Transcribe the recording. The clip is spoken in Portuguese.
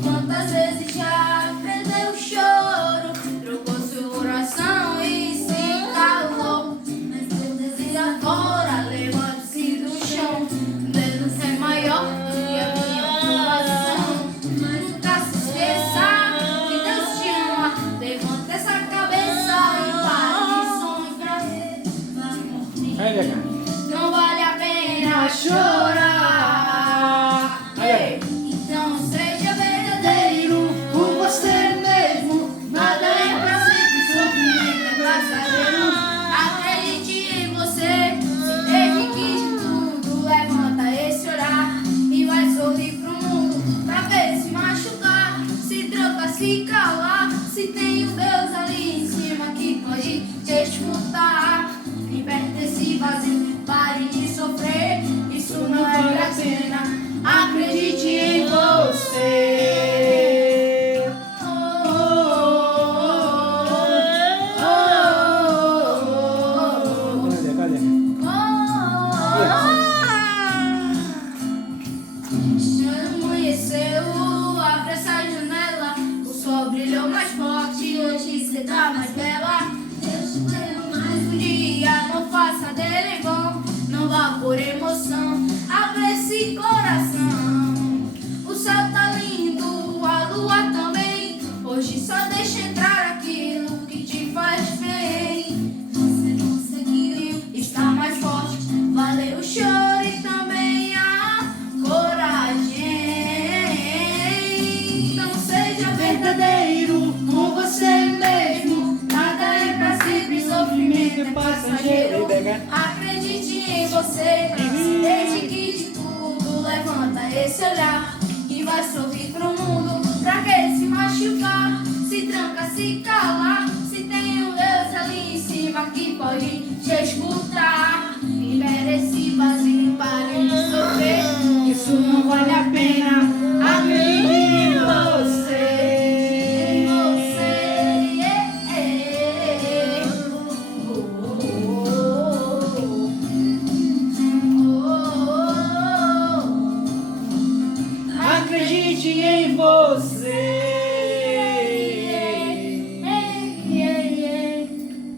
Quantas vezes já perdeu o choro, trocou seu coração e se calou. Mas Deus diz agora, levante-se do chão. Deus é maior que a minha coração. Mas nunca se esqueça que Deus te ama. Levante essa cabeça e pare de sonhar. Não vale a pena chorar. Então seja verdadeiro com você mesmo. Nada é pra sempre, sofrimento é passageiro. Acredite em você, se dedique de tudo. Levanta esse olhar e vai sorrir pro mundo. Pra ver se machucar, se troca, se calar. Se tem um Deus ali em cima que pode te escutar. Liberte esse vazio, pare de sofrer. Isso não é pra cena. Acredite em você. Amanheceu, abre essa janela. O sol brilhou mais forte, hoje cê tá mais bela. Deus te deu mais um dia, não faça dele em vão. Não vá por emoção, abre esse coração. O céu tá lindo, a lua também. Hoje só deixa entrar aquilo que te faz bem. Você conseguiu estar mais forte, valeu o choro e também a coragem. Então seja verdadeiro com você mesmo. Nada é pra sempre, sofrimento é passageiro. Acredite em você, se dedique de tudo. Levanta esse olhar e vai sorrir pro mundo. Pra que se machucar, se tranca, se calar. Se tem um Deus ali em cima que pode te escutar. Libere esse vazio, pare de sofrer. Isso não vale a pena. Acredite em você. Em você, Acredite em você.